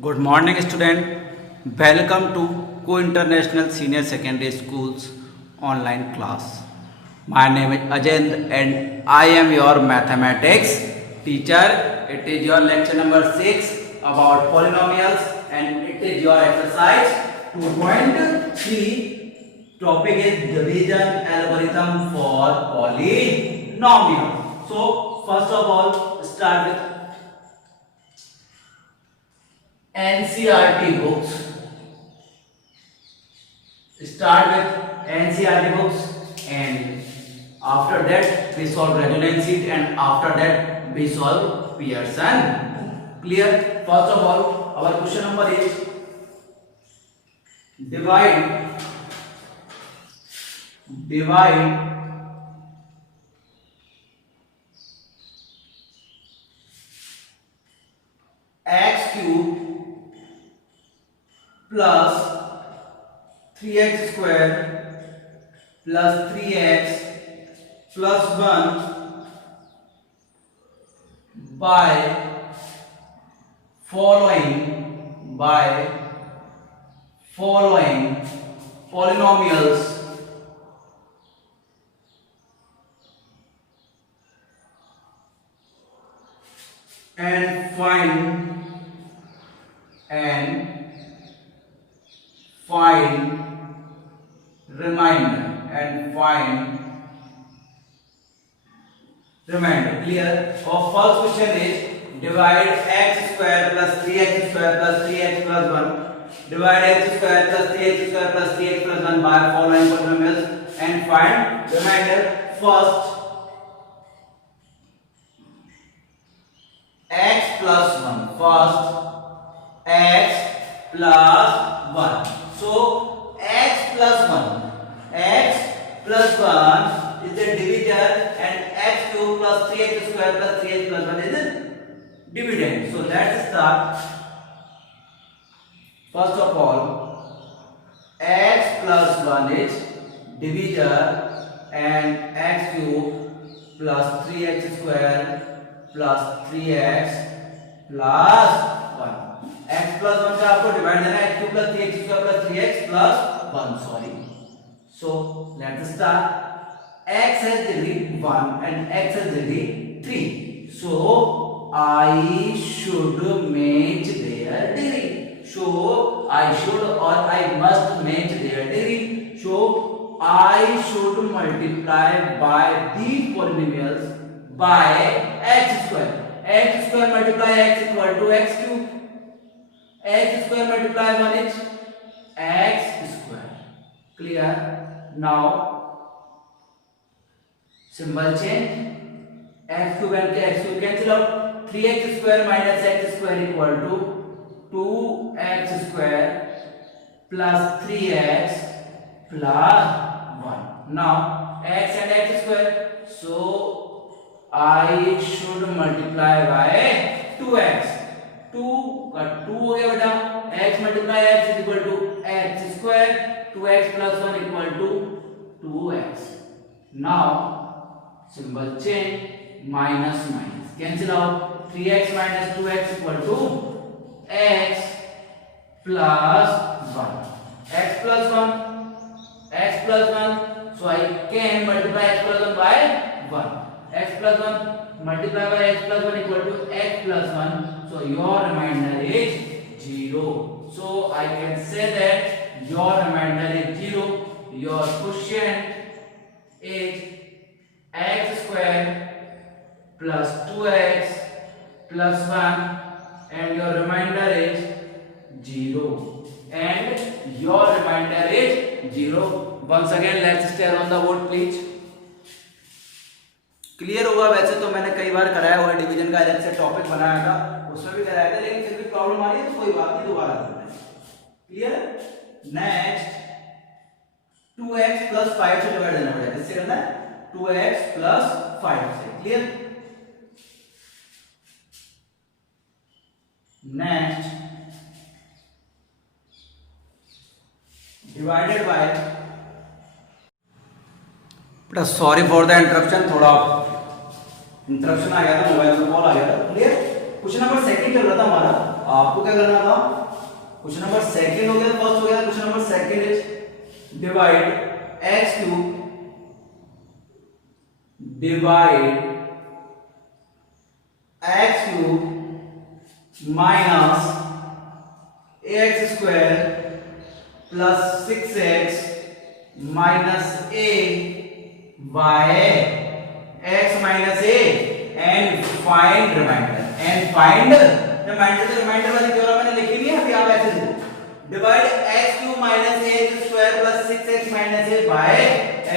Good morning, student. Welcome to Co International Senior Secondary School's online class. My name is Ajendra and I am your mathematics teacher. It is your lecture number 6 about polynomials and it is your exercise 2.3. Topic is division algorithm for polynomial. So, first of all, start with NCRT books. Start with NCRT books and after that we solve resonance sheet and after that we solve Pearson. Clear? First of all, our question number is divide x cube plus 3x square plus 3x plus 1 by following polynomials and find remainder. Clear? Our first question is divide x square plus 3x square plus 3x plus 1. Divide x square plus 3x square plus 3x plus 1 by following polynomials and find remainder. First, x plus 1. First, x plus 1. So, x plus 1 is the divisor and x cube plus 3x square plus 3x plus 1 is the dividend. So, let's start. First of all, x plus 1 is divisor and x cube plus 3x square plus 3x plus 1. x plus 1 का आपको divide देना है x cube plus 3x square plus 3x plus 1. Sorry. So let's start. X has degree 1 and x has degree 3. So I should match their degree. So I should or I must match their degree. So I should multiply by these polynomials by x square. X square multiply x equal to x cube. X square multiply 1 is x square. Clear? Now symbol change. X cube and x cube cancel out. 3x square minus x square equal to 2x square plus 3x plus 1. Now x and x square. So I should multiply by 2x. 2 का 2 हो गया बेटा. x multiply x is equal to x square. 2x plus 1 equal to 2x. Now symbol change. Minus cancel out. 3x minus 2x equal to x plus 1. X plus 1. So I can multiply x plus 1 by 1. X plus 1 multiply by x plus 1 equal to x plus 1. So your remainder is 0. So I can say that your remainder is 0. Your quotient is x square plus 2x plus 1 and your remainder is 0. And your remainder is 0. Once again let's stare on the board please. Clear होगा. वैसे तो मैंने कई बार कराया हुआ है division का, अलग से टॉपिक बनाया था, उसमें भी कराया था, लेकिन फिर भी प्रॉब्लम आ रही है तो कोई बात नहीं, दोबारा करना है. क्लियर? नेक्स्ट 2x plus 5 से डिवाइड करना पड़ेगा. किससे करना है? 2x plus 5 से. क्लियर? Next divided by. बेटा सॉरी फॉर द इंटरप्शन, थोड़ा इंटरप्शन आ गया था, मोबाइल में कॉल आ गया था. क्लियर? क्वेश्चन नंबर सेकंड चल रहा था हमारा. आपको क्या करना था, क्वेश्चन नंबर सेकंड हो गया, फर्स्ट हो गया, question number second is divide x cube minus ax square plus 6x minus a by x minus a and find remainder तो रिमाइंडर वाली थ्योरम मैंने लिखी नहीं है, अभी आप ऐसे लिखो divide x cube minus ax square plus 6x minus a by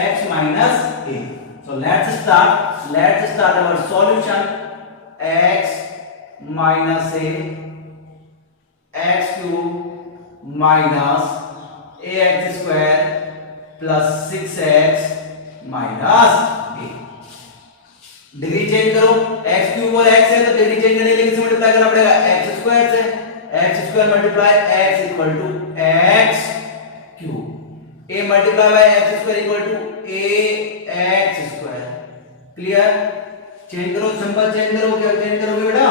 x minus a. So let's start our solution. x minus a x cube minus ax square plus 6x minus a. Degree change करो, x cube और x है तो degree change करने के लिए किससे multiply करना पड़ेगा, x स्क्वायर से. x square multiply x equal to x cube, a multiply by x square equal to ax square. Clear? Change करो, सिंपल चेंज करो. क्या चेंज करोगे बेटा,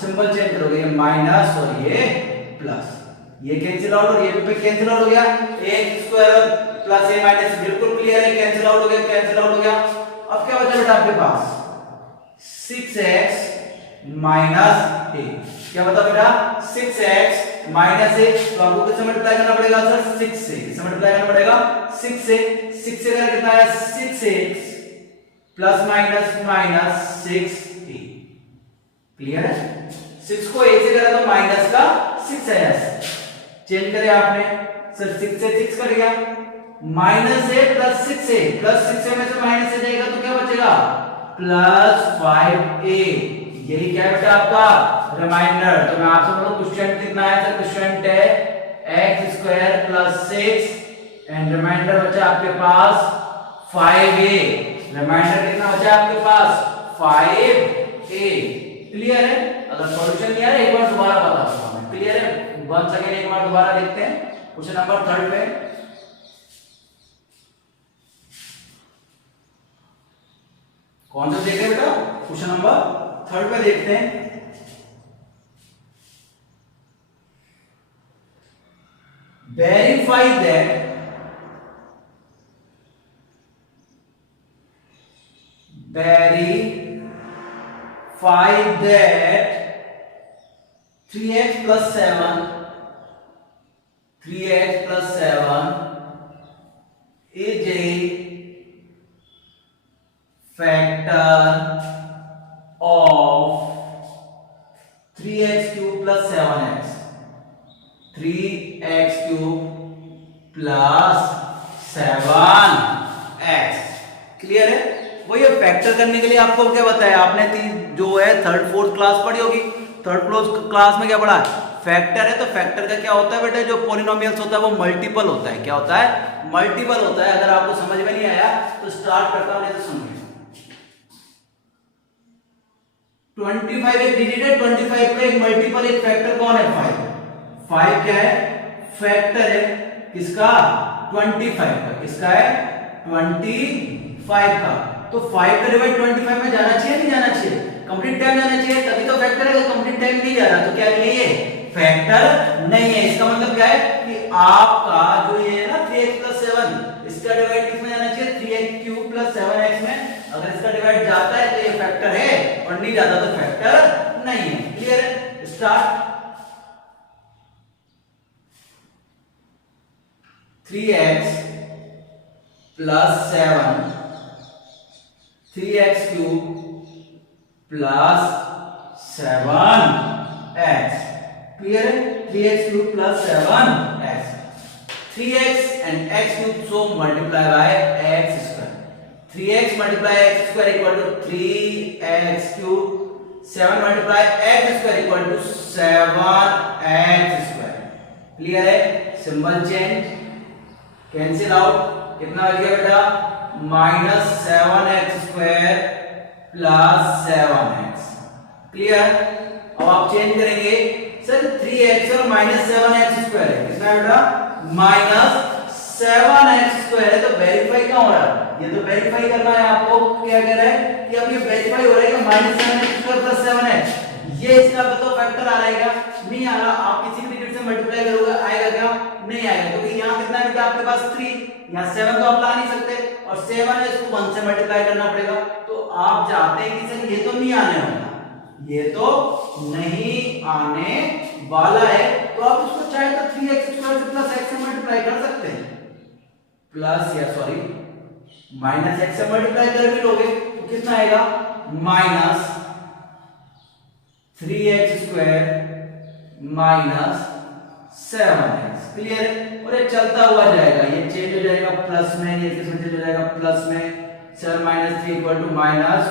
सिंपल चेंज करोगे, ये माइनस और ये प्लस, ये कैंसिल आउट और ये भी कैंसिल आउट हो गया, ax square plus a minus बिल्कुल क्लियर है, कैंसिल आउट हो गया, कैंसिल आउट हो गया. अब क्या बचा बेटा आपके पास 6x माइनस a. क्या बता बेटा 6x माइनस a, तो आपको किससे मल्टीप्लाई करना पड़ेगा सर, 6 से. किससे मल्टीप्लाई करना पड़ेगा, 6 से. 6 से करना कितना है, 6x plus minus minus 6a. Clear है? 6 को a से करा तो माइनस का 6 है, चेंज करे आपने सर, 6 से 6 कट गया, minus a plus 6a, plus 6a में से माइनस a जाएगा तो क्या बचेगा, प्लस 5a. यही क्या बेटा आपका रिमाइंडर. तो मैं आपसे बोलूं क्वेश्चन कितना है सर, क्वेश्चन है x square plus 6 and reminder बचा आपके पास 5a. रिमाइंडर कितना बचा आपके पास 5a. क्लियर है? अगर सॉल्यूशन नहीं आ रहा एक बार दोबारा बता दूंगा मैं. क्लियर है? वन सेकंड एक बार दोबारा देखते हैं. क्वेश्चन नंबर 3 पे कौन सा देख रहे बेटा, क्वेश्चन नंबर 3 पे देखते हैं. verify that 3x plus 7 is a factor of 3x cube plus 7x. 3x cube plus 7x. Clear है? वो ये फैक्टर करने के लिए आपको क्या बताया आपने, जो है थर्ड फोर्थ क्लास पढ़ी होगी. थर्ड फोर्थ क्लास में क्या पढ़ा है, फैक्टर है. तो फैक्टर का क्या होता है बेटा, जो पॉलिनोमियल्स होता है वो मल्टीपल होता है. क्या होता है, मल्टीपल होता है. अगर आपको समझ में नहीं आया तो स्टार्ट करता हूं, नहीं तो सुनिए. 25 एक डिजिट है, 25 का एक मल्टीपल, एक फैक्टर कौन है, 5. 5 क्या है, फैक्टर है किसका, 25 का. किसका है, 25 का. तो 5 का डिवाइड 25 में जाना चाहिए नहीं जाना चाहिए, कंप्लीट टाइम जाना चाहिए, तभी तो फैक्टर है. अगर कंप्लीट टाइम नहीं जा रहा तो क्या नहीं है, ये फैक्टर नहीं है. इसका मतलब क्या है कि आपका जो ये है ना 3x plus 7, इसका डिवाइड किसमें जाना चाहिए, 3x क्यूब plus 7x में. अगर इसका डिवाइड जाता है तो ये फैक्टर है, और नहीं जाता तो फैक्टर नहीं है. क्लियर है? Start. 3x plus 7 3x cube plus 7x. Clear है? 3x cube plus 7x. 3x and x cube, so multiply by x square. 3x multiply x square equal to 3x cube. 7 multiply x square equal to 7x square. Clear है? Symbol change, cancel out. कितना बच गया बेटा, minus 7x square plus 7x. Clear? अब आप change करेंगे sir, 3x और minus 7x square है. कितना है बेटा, माइनस 7x स्क्वायर है. तो वेरीफाई क्या हो रहा है, ये तो वेरीफाई करना है आपको. क्या कह रहा है कि अब ये वेरीफाई हो रहा है कि minus 7x square plus 7x, ये इसका तो फैक्टर आ रहेगा, नहीं आ रहा, आप किसी भी डिजिट से मल्टीप्लाई करोगे आएगा क्या, नहीं आएगा, क्योंकि यहाँ कितना है बेटा आपके पास 3, यहाँ 7 तो आप ला नहीं सकते, और 7 है इसको 1 से मल्टीप्लाई करना पड़ेगा, तो आप चाहते हैं कि सर ये तो नहीं आने वाला, ये तो नहीं आने वाला है, तो आप इसको चाहे तो 3x² से प्लस x से मल्टीप्लाई कर सकते हैं, प्लस या सॉरी माइनस x से मल्टीप्लाई कर भी लोगे तो कितना आएगा, minus 3x² minus 7x, clear है, और ये चलता हुआ जाएगा, ये चेंज हो जाएगा प्लस में, ये किसमें चेंज हो जाएगा प्लस में, 7 - 3 = माइनस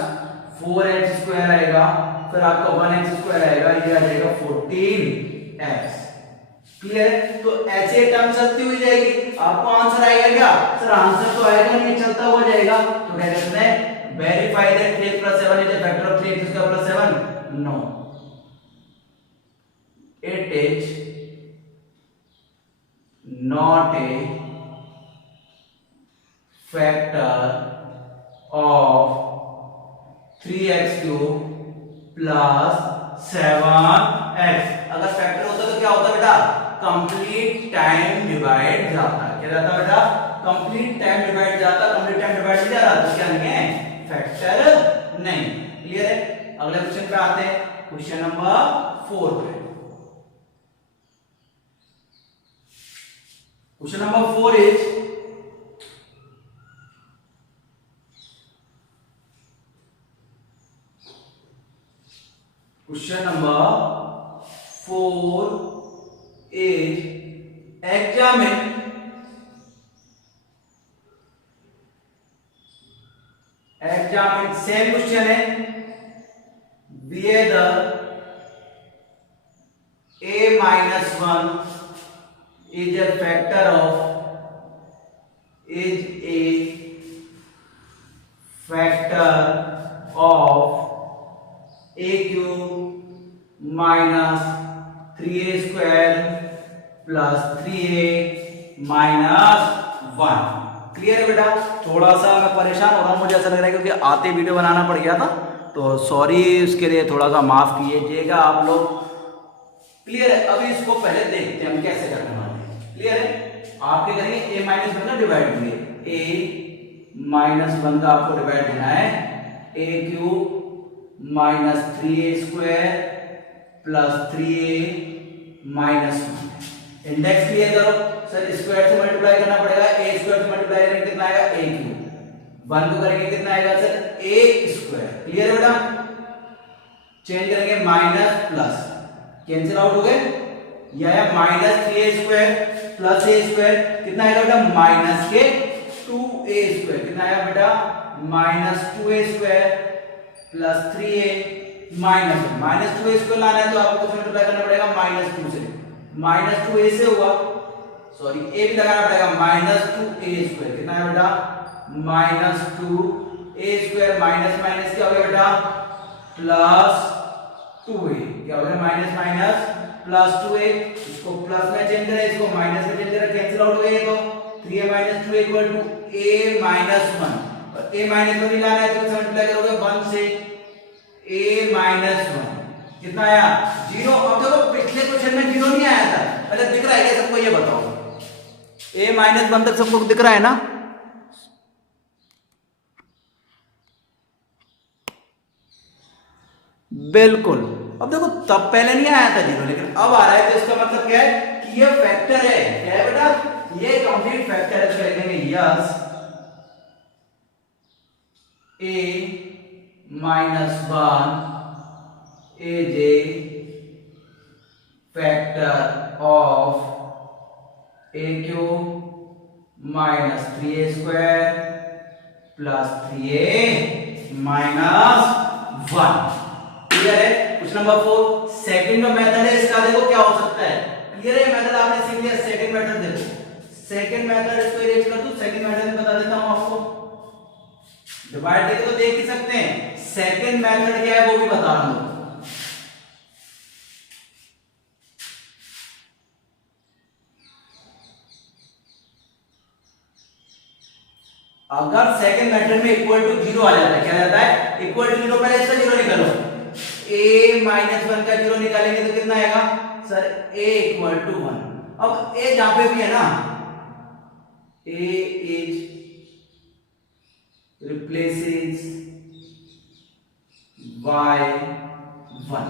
4x² आएगा, फिर आपका 1x² आएगा, ये आ जाएगा 14x, क्लियर है, तो ऐसे टर्म चलती हुई जाएगी, आपको आंसर आएगा क्या, सर आंसर तो आएगा नहीं, चलता हुआ जाएगा, तो क्या कहते हैं, verify that 3x + 7 is a factor of 3x² + 7, no, it is not a factor of 3x³ + 7x, अगर फैक्टर होता तो क्या होता बेटा, कंप्लीट टाइम डिवाइड जाता, क्या जाता बेटा, कंप्लीट टाइम डिवाइड जाता, कंप्लीट टाइम डिवाइड नहीं जा रहा तो क्या नहीं है, फैक्टर नहीं, क्लियर है। अगले क्वेश्चन पे आते हैं, क्वेश्चन नंबर 4 पे, question number 4 is question number 4 is examine same question है, whether a minus 1 is a factor of a cube minus 3a² plus 3a minus 1, clear है बेटा। थोड़ा सा मैं परेशान हो रहा हूँ, मुझे ऐसा लग रहा है क्योंकि आते वीडियो बनाना पड़ गया था, तो सॉरी उसके लिए, थोड़ा सा माफ कीजिएगा आप लोग, क्लियर है। अभी इसको पहले देखते हैं हम कैसे करने वाले हैं, क्लियर है। आपके करेंगे a - 1 का डिवाइड होंगे, a - 1 का आपको डिवाइड देना है, a³ minus 3a² plus 3a minus 1, index clear करो सर, स्क्वायर से मल्टीप्लाई करना पड़ेगा, a² से मल्टीप्लाई करेंगे कितना आएगा, a³ 1 को करेंगे कितना आएगा सर, a², क्लियर है बेटा। चेंज करेंगे माइनस प्लस, कैंसिल आउट हो गए, यह है माइनस 3a² प्लस a² कितना आएगा बेटा, माइनस के 2a², कितना आएगा बेटा, minus 2a² plus 3a minus 2a² लाना है तो आपको कुछ मल्टीप्लाई करना पड़ेगा माइनस 2 से, माइनस 2a से हुआ, सॉरी a भी लगाना पड़ेगा, माइनस 2a² कितना है बेटा, माइनस 2a² माइनस माइनस क्या हो गया बेटा, प्लस 2a, क्या हो गया, माइनस माइनस प्लस 2a, इसको प्लस में चेंज करें, इसको माइनस में चेंज करें, कैंसिल आउट हो गया, तो 3a - 2a = a - 1, और a - 1 लाना है तो मल्टीप्लाई करोगे 1 से, a - 1 कितना आया, 0। अब देखो पिछले क्वेश्चन में 0 नहीं आया था, पहले दिख रहा है क्या सबको, ये बताओ, a - 1 तक सबको दिख रहा है ना, बिल्कुल। अब देखो तब पहले नहीं आया था 0, लेकिन अब आ रहा है, तो इसका मतलब क्या है कि ये फैक्टर है, क्या है बेटा, ये कंप्लीट फैक्टर है, तो लिखेंगे yes a - 1 is a factor of a³ minus 3a² plus 3a minus 1, clear है। क्वेश्चन नंबर 4, सेकंड जो मेथड है इसका देखो क्या हो सकता है, क्लियर है, मेथड आपने सीख लिया, सेकंड मेथड देखो, सेकंड मेथड इसको इरेज कर दूं, सेकंड मेथड में बता देता हूं आपको, डिवाइड करके तो देख ही सकते हैं, सेकंड मेथड क्या है वो भी बता रहा हूं। अगर सेकंड मेथड में इक्वल टू 0 आ जाता है, क्या जाता है, इक्वल टू 0, पहले इसका 0 निकालो, a माइनस 1 का 0 निकालेंगे तो कितना आएगा सर a इक्वल टू 1। अब a जहां पे भी है ना a is replaces by 1।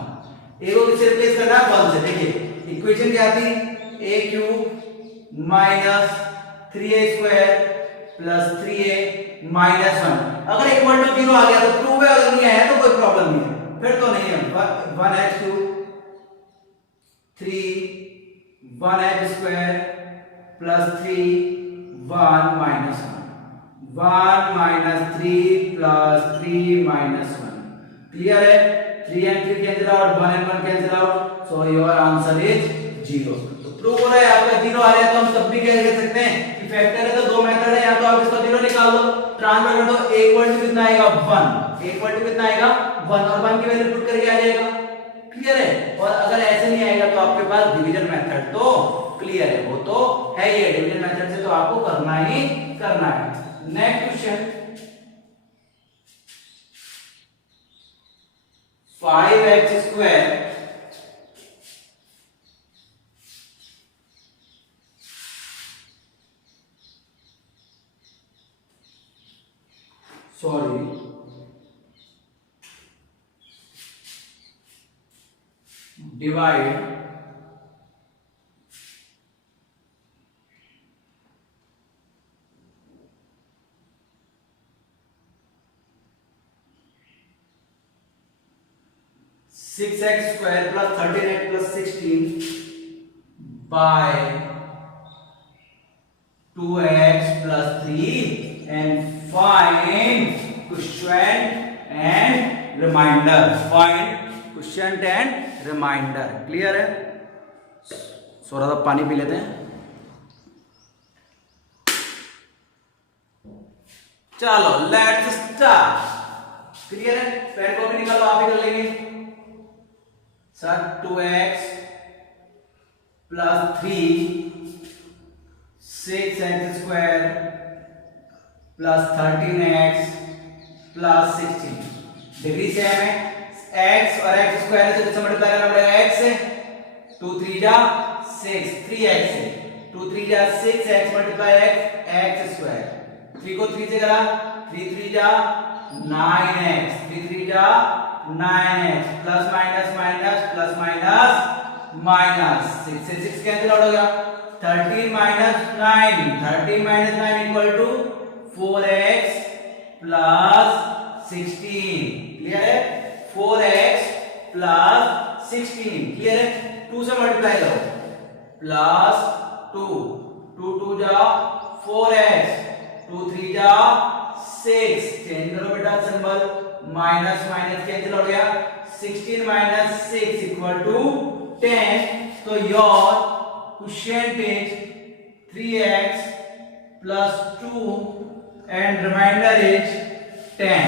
a को किससे रिप्लेस करना है 1 से। देखिए इक्वेशन क्या थी a cube minus 3a square plus 3a minus 1। अगर इक्वल टू 0 आ गया तो प्रूव है, अगर नहीं आया तो कोई प्रॉब्लम नहीं है, फिर तो नहीं है। 1h cube 3 1h square plus 3 1 minus 1 1 minus 3 plus 3 minus 1। Clear है? 3 and 3 cancel out, 1 and 1 cancel out, so your answer is 0। तो प्रूव हो रहा है आपका 0 आ रहा है, तो हम तब भी कह सकते हैं कि फैक्टर है तो दो मेथड है, या तो आप इसका 0 निकाल लो, ट्रांसफर कर दो, a इक्वल टू कितना आएगा 1, a इक्वल टू कितना आएगा 1 और 1 की वैल्यू पुट करके आ जाएगा। क्लियर है? और अगर ऐसे नहीं आएगा तो आपके पास डिवीजन मेथड तो क्लियर है, वो तो है ये डिवीजन मेथड से तो आपको करना ही करना है। Next question 5x square divide 6x square plus 13x plus 16 by 2x plus 3 and find quotient and remainder। Find quotient and remainder। Clear है? थोड़ा सा पानी पी लेते हैं। चलो लेट्स स्टार्ट। क्लियर है? पेन कॉपी निकालो, आप ही कर लेंगे sir. 2x plus 3 6x square plus 13x plus 16। Degree same है, x और x स्क्वायर से किससे मल्टीप्लाई करना पड़ेगा x से। 2 3 जा 6 3x से 2 3 जा 6x मल्टीप्लाई x स्क्वायर। 3 को 3 से करा 3 3 जा 9x 3 3 जा 9x plus minus minus plus minus minus 6 से 6 कैंसिल आउट हो गया। 13 minus 9 13 minus 9 equal to 4x plus 16। Clear है? 4x plus 16। क्लियर है? 2 से मल्टीप्लाई करो प्लस 2 2 2 जा 4x 2 3 जा 6 चेंज करो बेटा सिंबल, माइनस माइनस कैंसिल हो गया। 16 माइनस 6 इक्वल टू 10। तो your quotient is 3x plus 2 and remainder is 10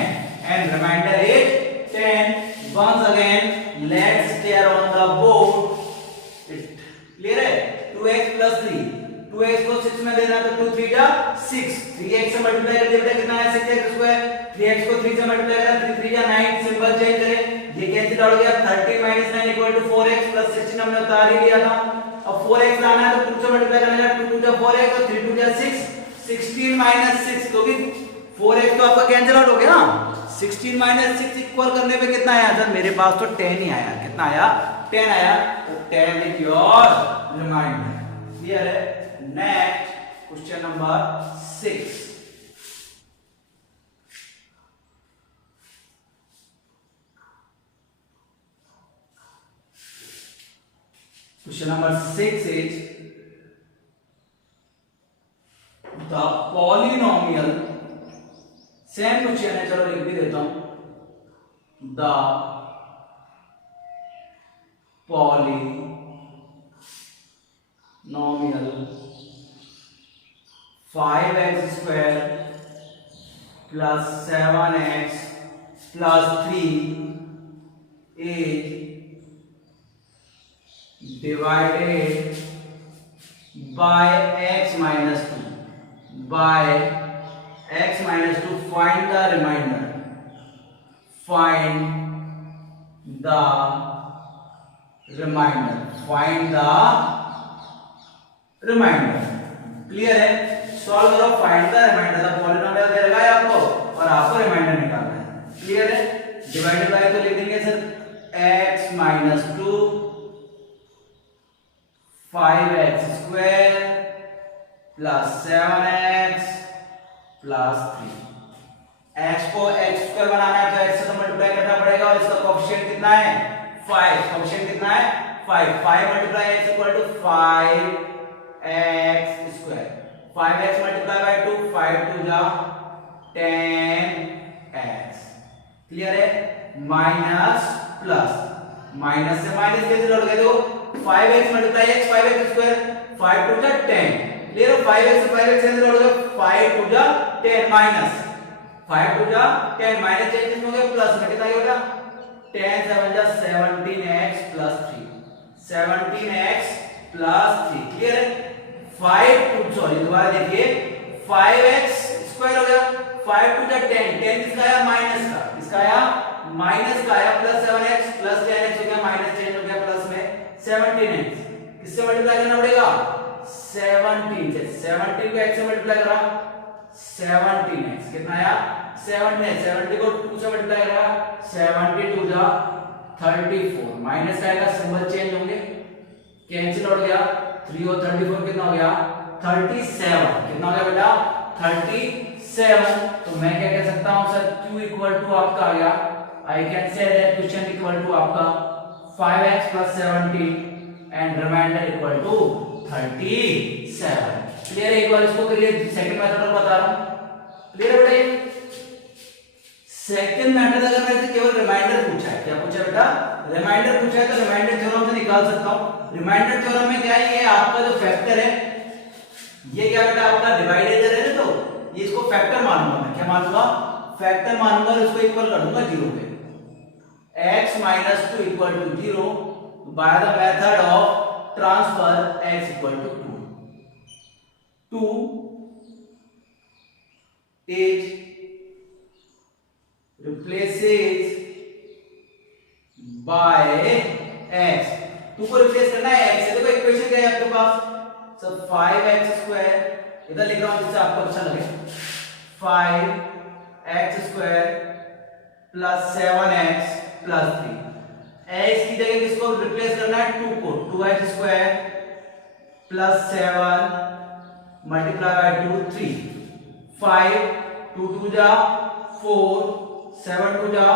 and remainder is 10। once again let's stare on the board। Clear है? 2x plus 3 2x को 6 में देना तो 2 3 जा 6 3x से मल्टीप्लाई कर दिया कितना है 6x स्क्वायर। 3x को 3 से मल्टीप्लाई करा 3 3 जा 9 सिंबल चेंज करें, ये कैंसिल आउट हो गया। 13 - 9 इक्वल टू 4x प्लस 16 हमने उतार ही लिया था। अब 4x लाना है तो 2 से मल्टीप्लाई करना है 2 2 जा 4x और 3 2 जा 6 16 - 6 क्योंकि 4x तो आपका कैंसिल आउट हो गया। 16 - 6 इक्वल करने पे कितना आया सर? मेरे पास तो 10 ही आया। कितना आया? 10 आया। तो 10 इज योर रिमाइंडर। क्लियर है? Next question number 6। Question number 6 is the polynomial। Same question है, चलो लिख भी देता हूं। The polynomial 5x square plus 7x plus 3 is divided by x minus 2 by x minus 2। find the remainder। find the remainder, find the remainder। Clear है? Solve करो, find the remainder. The polynomial दे रखा है आपको और आपको reminder निकालना है। क्लियर है? डिवाइडेड बाय तो लिख देंगे sir x minus 2 5x square plus 7x plus 3। x को x स्क्वायर बनाना है तो x से तो मल्टीप्लाई करना पड़ेगा और इसका कोएफिशिएंट कितना है 5। कोएफिशिएंट कितना है 5। 5 multiply x equal to 5x square. 5x multiply by 2 5 2 जा 10x। क्लियर है? माइनस प्लस, माइनस से माइनस कैसे जोड़ गए? देखो 5x multiply x 5x square 5 2 जा 10। क्लियर है? 5x से 5x कैसे जोड़ गए? 5 2 जा 10 माइनस 5 2 जा 10 माइनस चेंज हो गया प्लस में कितना होगा 10 7 जा 17x plus 3 17x plus 3। Clear है? 5 2 सॉरी दोबारा देखिए 5x स्क्वायर हो गया 5 2 जा 10 10 किसका आया माइनस का, इसका आया माइनस का आया प्लस 7x प्लस 10x हो गया माइनस 10 हो गया प्लस में 17x। किससे मल्टीप्लाई करना पड़ेगा 17 से। 17 को x से मल्टीप्लाई करा 17x कितना आया 17 70 को 2 से मल्टीप्लाई करा 72 जा 34 माइनस का आएगा सिंबल चेंज होंगे कैंसिल हो गया 3 और 34 कितना हो गया 37। कितना हो गया बेटा 37। तो मैं क्या कह सकता हूं सर q इक्वल टू आपका आ गया I can say that quotient equal to आपका 5x plus 17 and reminder equal to 37। Clear है? एक बार इसको करिए सेकंड मेथड और बता रहा हूं। क्लियर है बेटा? सेकंड मेथड अगर मैंने केवल रिमाइंडर पूछा है, क्या पूछा बेटा रिमाइंडर पूछा है तो रिमाइंडर थ्योरम से निकाल सकता हूं। रिमाइंडर थ्योरम में क्या है ये आपका जो फैक्टर है ये क्या बेटा आपका डिवाइडेड है ना तो ये इसको फैक्टर मानूंगा मैं। क्या मानूंगा फैक्टर मानूंगा और इसको इक्वल कर दूंगा 0 पे। x minus 2 equal to 0 by the method of transfer x equal to 2 is replaces by x। 2 को रिप्लेस करना है x से। देखो इक्वेशन क्या है आपके पास सब 5x स्क्वायर इधर लिख रहा हूं जिससे आपको अच्छा लगे 5x square plus 7x plus 3 x की जगह किसको रिप्लेस करना है 2 को 2x square plus 7 multiply by 2 3 5 2 2 जा 4 7 2 जा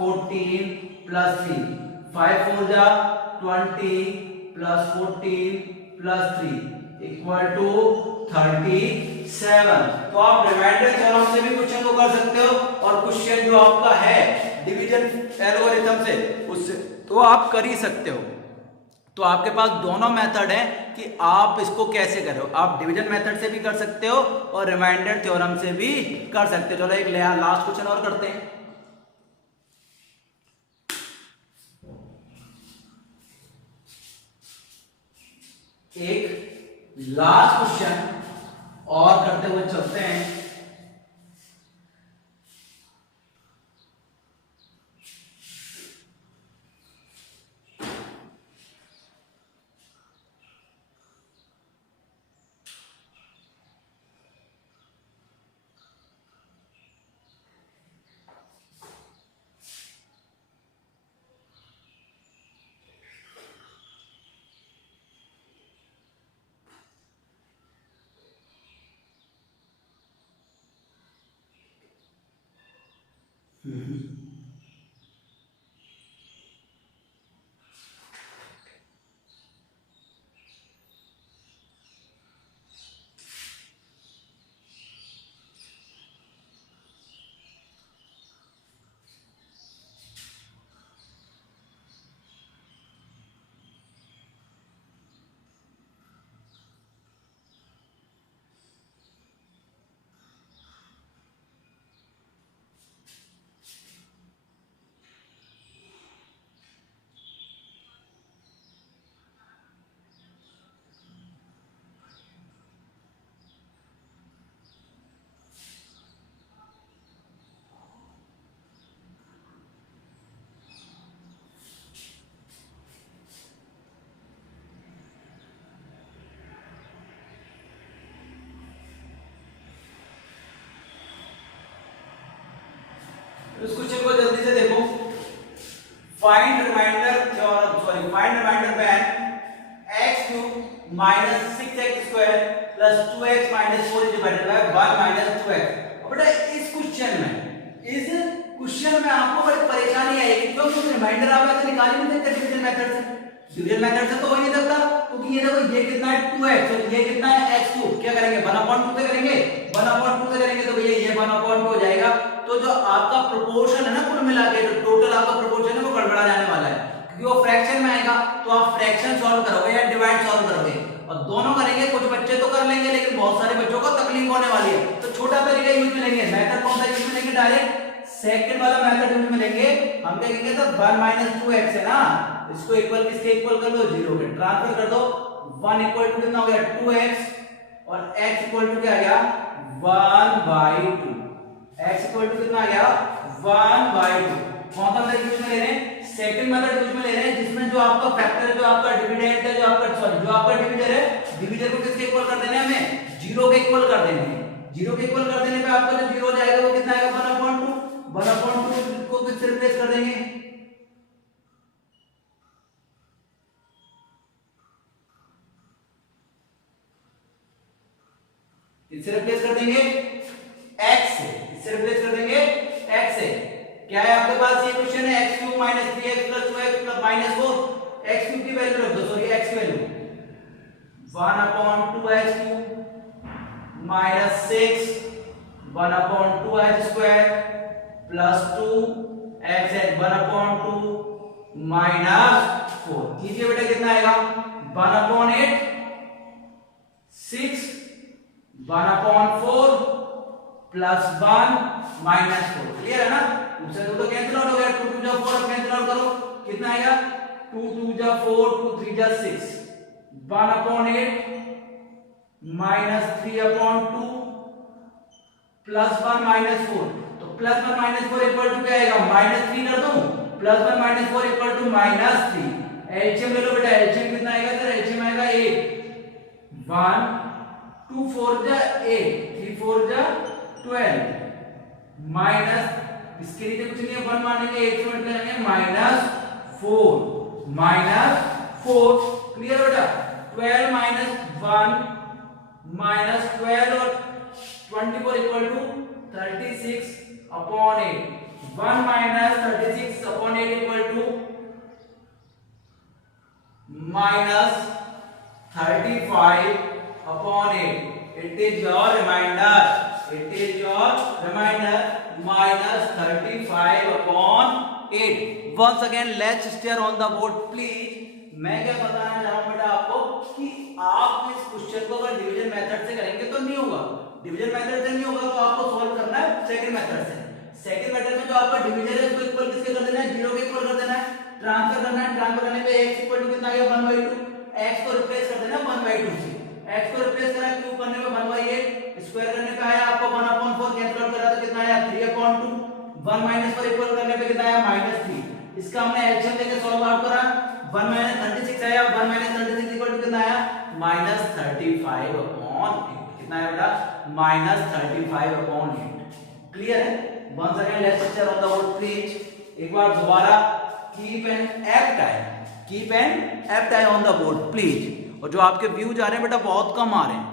14 प्लस 3 5 4 जा 20 प्लस 14 प्लस 3 इक्वल टू 37। तो आप रिमाइंडर थ्योरम से भी क्वेश्चन को कर सकते हो और क्वेश्चन जो आपका है डिवीजन एल्गोरिथम से उससे तो आप कर ही सकते हो। तो आपके पास दोनों मेथड है कि आप इसको कैसे करो। आप डिवीजन मेथड से भी कर सकते हो और रिमाइंडर थ्योरम से भी कर सकते हो। चलो एक लास्ट क्वेश्चन और करते हैं। एक लास्ट क्वेश्चन और करते हुए चलते हैं। इस क्वेश्चन को जल्दी से देखो। Find reminder when x cube minus 6x square plus 2x minus 4 is divided by 1 minus 2x। अब बेटा इस क्वेश्चन में आपको बड़ी परेशानी आएगी, क्योंकि रिमाइंडर आप ऐसे निकाल ही नहीं सकते डिवीजन मेथड से। डिवीजन मेथड से तो हो ही नहीं सकता, क्योंकि ये देखो ये कितना है 2x और ये कितना है x क्यूब। क्या करेंगे 1/2 से करेंगे, 1/2 से करेंगे तो भैया ये 1/2 हो जाएगा। तो जो आपका प्रोपोर्शन है ना कुल मिला के जो टोटल आपका प्रोपोर्शन है वो गड़बड़ा जाने वाला है, क्योंकि वो फ्रैक्शन में आएगा। तो आप फ्रैक्शन सॉल्व करोगे या डिवाइड सॉल्व करोगे, और दोनों करेंगे। कुछ बच्चे तो कर लेंगे, लेकिन बहुत सारे बच्चों को तकलीफ होने वाली है। तो छोटा तरीका यूज में लेंगे। मेथड कौन सा यूज में लेंगे? डायरेक्ट सेकंड वाला मेथड यूज में लेंगे। हम क्या कहेंगे तो 1 माइनस 2x है ना, इसको इक्वल किसके इक्वल कर दो 0 के, ट्रांसफर कर दो। 1 इक्वल टू कितना हो गया 2x और x इक्वल टू क्या आ गया 1/2। x इक्वल टू कितना आ गया 1/2। कौन सा मेथड यूज में ले रहे हैं? सेकंड मेथड यूज में ले रहे हैं, जिसमें जो आपका फैक्टर है, जो आपका डिविडेंड है, जो आपका डिविजन है, डिविजन को किसके इक्वल कर देना है हमें 0 के इक्वल कर देना है। 0 के इक्वल कर देने पे आपका जो 0 हो जाएगा वो कितना आएगा 1/2। 1/2 को किससे रिप्लेस कर देंगे? इससे रिप्लेस कर देंगे x से। इससे रिप्लेस कर देंगे x से। क्या है आपके पास? ये क्वेश्चन है x cube minus 3x plus 2x plus minus 4। x cube की वैल्यू रख दो, सॉरी x की value 1/2x cube minus 6 1/2h square plus 2x 1/2 minus 4। कीजिए बेटा कितना आएगा 1/8 6 1/4 प्लस 1 माइनस 4। क्लियर है ना? 2 से 2 तो कैंसिल आउट हो गया, 2 2 जा 4, अब कैंसिल आउट करो कितना आएगा 2 2 जा 4 2 3 जा 6 1/8 माइनस 3/2 प्लस 1 माइनस 4। तो प्लस 1 माइनस 4 इक्वल टू क्या आएगा -3 कर दूं। Plus 1 minus 4 equal to -3। LCM ले लो बेटा, एलसीएम कितना आएगा सर? एलसीएम आएगा 8 1 2 4 जा 8 3 4 जा 12 माइनस इसके लिए कुछ नहीं है 1 मानेंगे 8 से मल्टीप्लाई करेंगे -4 क्लियर बेटा। 12 माइनस 1 माइनस 12 और 24 equal to 36/8। 1 minus 36/8 equal to minus 35/8। It is your reminder. It is your reminder. Minus 35/8. Once again, let's stare on the board, please. मैं क्या बताना चाह रहा हूं बेटा आपको कि आप इस क्वेश्चन को अगर डिवीजन मेथड से करेंगे तो नहीं होगा। डिवीजन मेथड से नहीं होगा तो आपको सॉल्व करना है सेकंड मेथड से। सेकंड मेथड में जो आपका डिवीजन है उसको इक्वल किसके कर देना है 0 के इक्वल कर देना है। ट्रांसफर करना है, ट्रांसफर करने पे x इक्वल टू कितना आ गया 1/2। x को रिप्लेस कर देना 1/2 से। x को रिप्लेस करा क्यूब करने पे 1/8, स्क्वायर करने पे आया आपको 1/4, कैंसिल आउट करा तो कितना आया 3/2। 1 माइनस 4 इक्वल करने पे कितना आया -3। इसका हमने एलसीएम लेके सॉल्व आउट करा 1 माइनस 36 आया। 1 माइनस 36 इक्वल टू कितना आया -35/8। कितना आया बेटा -35/8। क्लियर है? Once again let's check on the board please. एक बार दोबारा keep an apt eye on the board please. और जो आपके व्यूज आ रहे हैं बेटा बहुत कम आ रहे हैं,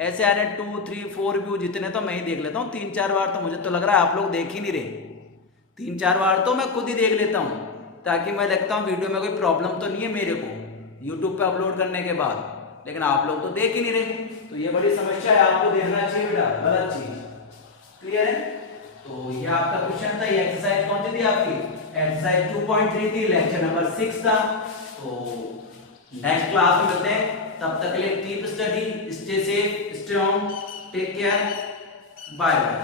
ऐसे आ रहे हैं 2 3 4 व्यू जितने तो मैं ही देख लेता हूँ। 3-4 बार तो मुझे तो लग रहा है आप लोग देख ही नहीं रहे। 3-4 बार तो मैं खुद ही देख लेता हूँ, ताकि मैं देखता हूँ वीडियो में कोई प्रॉब्लम तो नहीं है मेरे को यूट्यूब पे अपलोड करने के बाद, लेकिन आप लोग तो देख ही नहीं रहे। तो ये बड़ी समस्या है, आपको देखना चाहिए बेटा, गलत चीज। क्लियर है? तो ये आपका क्वेश्चन था। ये एक्सरसाइज कौन सी थी आपकी? एक्सरसाइज 2.3 थी, लेक्चर नंबर 6 था। तो नेक्स्ट क्लास में मिलते हैं, तब तक के लिए keep study, stay safe, stay home, take care, bye bye.